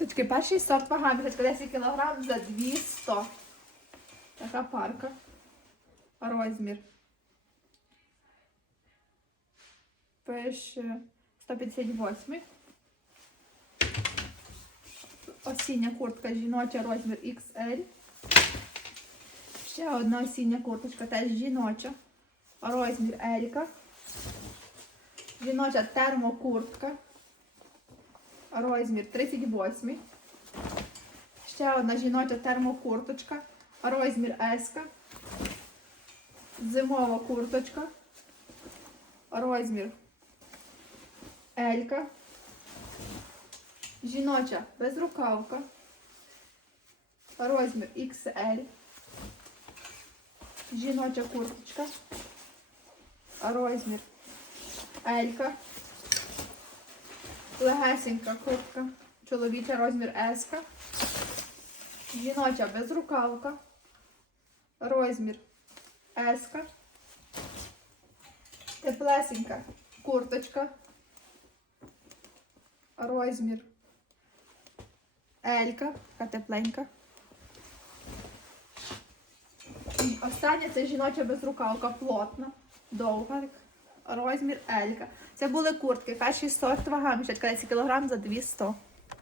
курточки. Перший сорт вага 10 кг за 200. Така парка. Розмір. Пише 158. Осіння куртка жіноча розмір XL. Ще одна осіння курточка теж жіноча. Розмір Елька. Жіноча термокуртка. Розмір 38. Ще одна жіноча термокурточка. Розмір S. Зимова курточка. Розмір Елька. Жіноча безрукавка. Розмір XL. Жіноча курточка. Розмір Елька. Легесенька куртка. Чоловіча розмір S. Жіноча безрукавка. Розмір S. Теплесенька курточка. Розмір Елька. Така тепленька. Остання це жіноча безрукавка плотна, довга. Розмір Елька. Це були куртки. Перший сорт вага мішечка 10 кг за 200.